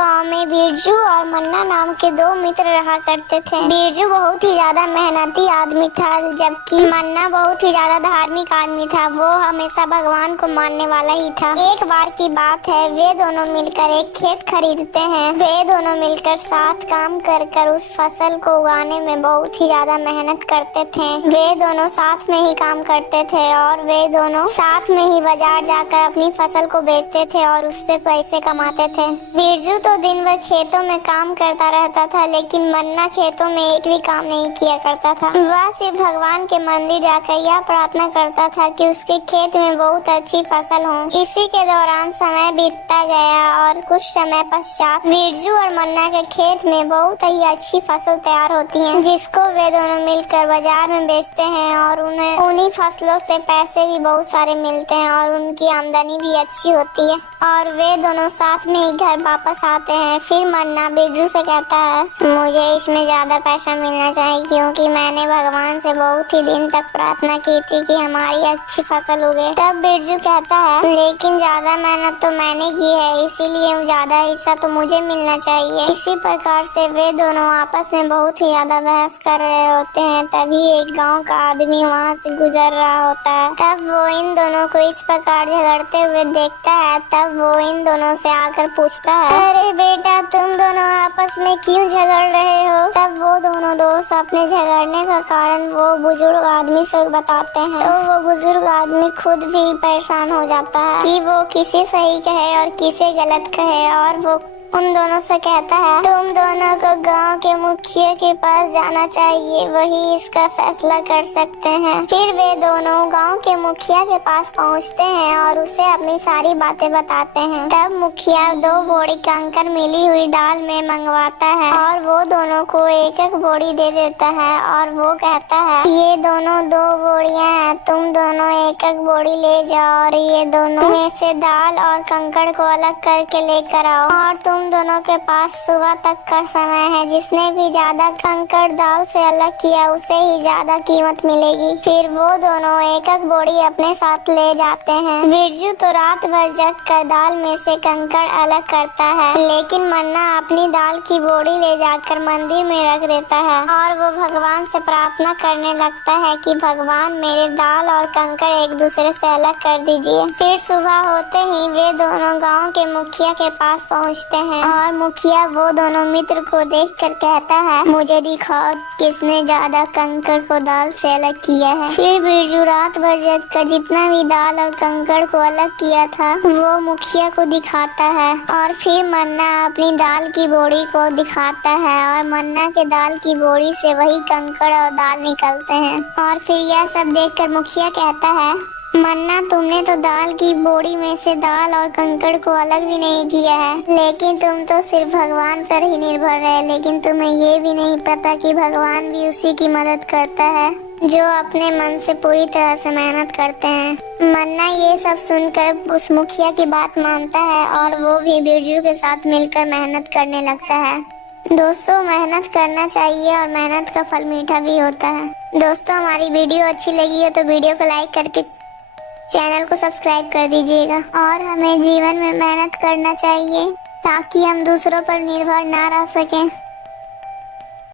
गांव में बिरजू और मन्ना नाम के दो मित्र रहा करते थे। बिरजू बहुत ही ज्यादा मेहनती आदमी था, जबकि मन्ना बहुत ही ज्यादा धार्मिक आदमी था। वो हमेशा भगवान को मानने वाला ही था। एक बार की बात है, वे दोनों मिलकर एक खेत खरीदते हैं। वे दोनों मिलकर साथ काम कर उस फसल को उगाने में बहुत ही ज्यादा मेहनत करते थे। वे दोनों साथ में ही काम करते थे और वे दोनों साथ में ही बाजार जाकर अपनी फसल को बेचते थे और उससे पैसे कमाते थे। बिरजू तो दिन भर खेतों में काम करता रहता था, लेकिन मन्ना खेतों में एक भी काम नहीं किया करता था। वह सिर्फ भगवान के मंदिर जाकर यह प्रार्थना करता था कि उसके खेत में बहुत अच्छी फसल हो। इसी के दौरान समय बीतता गया और कुछ समय पश्चात बिरजू और मन्ना के खेत में बहुत ही अच्छी फसल तैयार होती है, जिसको वे दोनों मिलकर बाजार में बेचते हैं और उन्हें उन्हीं फसलों से पैसे भी बहुत सारे मिलते हैं और उनकी आमदनी भी अच्छी होती है और वे दोनों साथ में ही घर वापस आते हैं। फिर मन्ना बिरजू से कहता है, मुझे इसमें ज्यादा पैसा मिलना चाहिए, क्योंकि मैंने भगवान से बहुत ही दिन तक प्रार्थना की थी कि हमारी अच्छी फसल उगे। तब बिरजू कहता है, लेकिन ज्यादा मेहनत तो मैंने की है, इसीलिए ज्यादा हिस्सा तो मुझे मिलना चाहिए। इसी प्रकार से वे दोनों आपस में बहुत ही ज्यादा बहस कर रहे होते हैं। तभी एक गाँव का आदमी वहाँ से गुजर रहा होता है। तब वो इन दोनों को इस प्रकार झगड़ते हुए देखता है। तब वो इन दोनों से आकर पूछता है, अरे बेटा, तुम दोनों आपस में क्यों झगड़ रहे हो? तब वो दोनों दोस्त अपने झगड़ने का कारण वो बुजुर्ग आदमी से बताते हैं। तो वो बुजुर्ग आदमी खुद भी परेशान हो जाता है कि वो किसे सही कहे और किसे गलत कहे, और वो उन दोनों से कहता है, तुम दोनों को गांव के मुखिया के पास जाना चाहिए, वही इसका फैसला कर सकते हैं। फिर वे दोनों गांव के मुखिया के पास पहुंचते हैं और उसे अपनी सारी बातें बताते हैं। तब मुखिया 2 बोरी कंकर मिली हुई दाल में मंगवाता है और वो दोनों को एक एक बोरी दे देता है और वो कहता है, ये दोनों 2 बोरियां हैं, तुम दोनों एक एक बोरी ले जाओ और ये दोनों में से दाल और कंकड़ को अलग करके लेकर आओ और तुम दोनों के पास सुबह तक का समय है। जिसने भी ज्यादा कंकड़ दाल से अलग किया उसे ही ज्यादा कीमत मिलेगी। फिर वो दोनों एक एक बोरी अपने साथ ले जाते हैं। बिरजू तो रात भर जग कर दाल में से कंकड़ अलग करता है, लेकिन मन्ना अपनी दाल की बोरी ले जाकर मंदिर में रख देता है और वो भगवान से प्रार्थना करने लगता है कि भगवान मेरे दाल और कंकड़ एक दूसरे से अलग कर दीजिए। फिर सुबह होते ही वे दोनों गाँव के मुखिया के पास पहुँचते हैं और मुखिया वो दोनों मित्र को देखकर कहता है, मुझे दिखाओ किसने ज्यादा कंकड़ को दाल से अलग किया है। फिर बिरजू रात भर जग कर जितना भी दाल और कंकड़ को अलग किया था वो मुखिया को दिखाता है और फिर मन्ना अपनी दाल की बोरी को दिखाता है और मन्ना के दाल की बोरी से वही कंकड़ और दाल निकलते हैं। और फिर यह सब देखकर मुखिया कहता है, मन्ना, तुमने तो दाल की बोरी में से दाल और कंकड़ को अलग भी नहीं किया है, लेकिन तुम तो सिर्फ भगवान पर ही निर्भर रहे। लेकिन तुम्हें ये भी नहीं पता कि भगवान भी उसी की मदद करता है जो अपने मन से पूरी तरह से मेहनत करते हैं। मन्ना ये सब सुनकर उस मुखिया की बात मानता है और वो भी बिरजू के साथ मिलकर मेहनत करने लगता है। दोस्तों, मेहनत करना चाहिए और मेहनत का फल मीठा भी होता है। दोस्तों, हमारी वीडियो अच्छी लगी हो तो वीडियो को लाइक करके चैनल को सब्सक्राइब कर दीजिएगा और हमें जीवन में मेहनत करना चाहिए ताकि हम दूसरों पर निर्भर ना रह सकें।